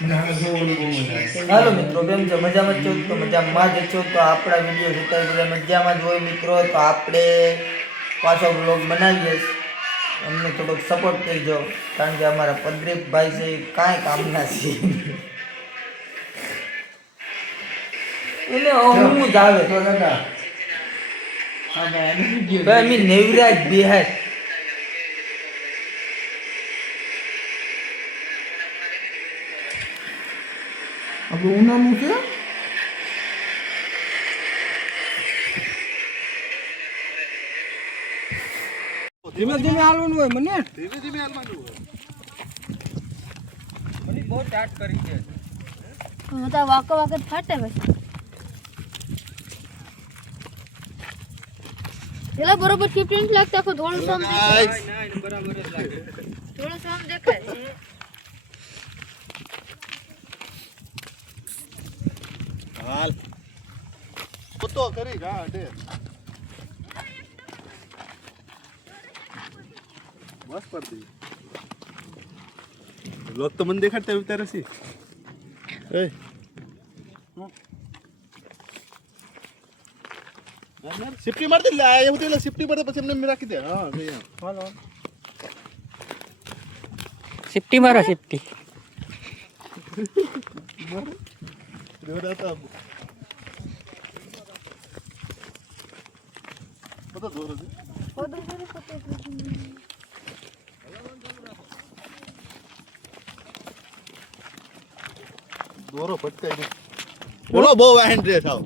હાલો મિત્રો, કેમ છો? મજામાં જ છો? તો મજામાં જ છો તો આપણા વિડીયો જોતા બધા મજામાં જ હોય મિત્રો. તો આપણે પાછો બ્લોગ બનાવીએ, અમને થોડોક સપોર્ટ કરજો, કારણ કે અમારા પ્રદીપભાઈ છે કાંઈ કામના છે. એને હું જ આવે તો દાદા ભાઈ મી નેવરાજ બિહાર આપણું ઉનાનું છે. ધીમે ધીમે હાલવાનું હોય મને, ધીમે ધીમે હાલવાનું હોય. મને બહુ ટાટ કરી છે. મતા વાકો વાકો ફાટે ભાઈ. પેલા બરોબર 15 લાખ આખો ધોળું સોમ દેખાય. ના બરાબર જ લાગે. ધોળું સોમ દેખાય. હાલ તો કરી ગા દે બસ પર દી લોક તો મને દેખાડતા ઉતારે છે. એ સિફ્ટી માર દે લે એવું તે સિફ્ટી પર પછી એમને રાખી દે. હા ભઈ હાલો સિફ્ટી મારો સિફ્ટી દેવડા તો દોરો છે દોરો ફટકાઈ બોલો બહુ વાહન રે થાવ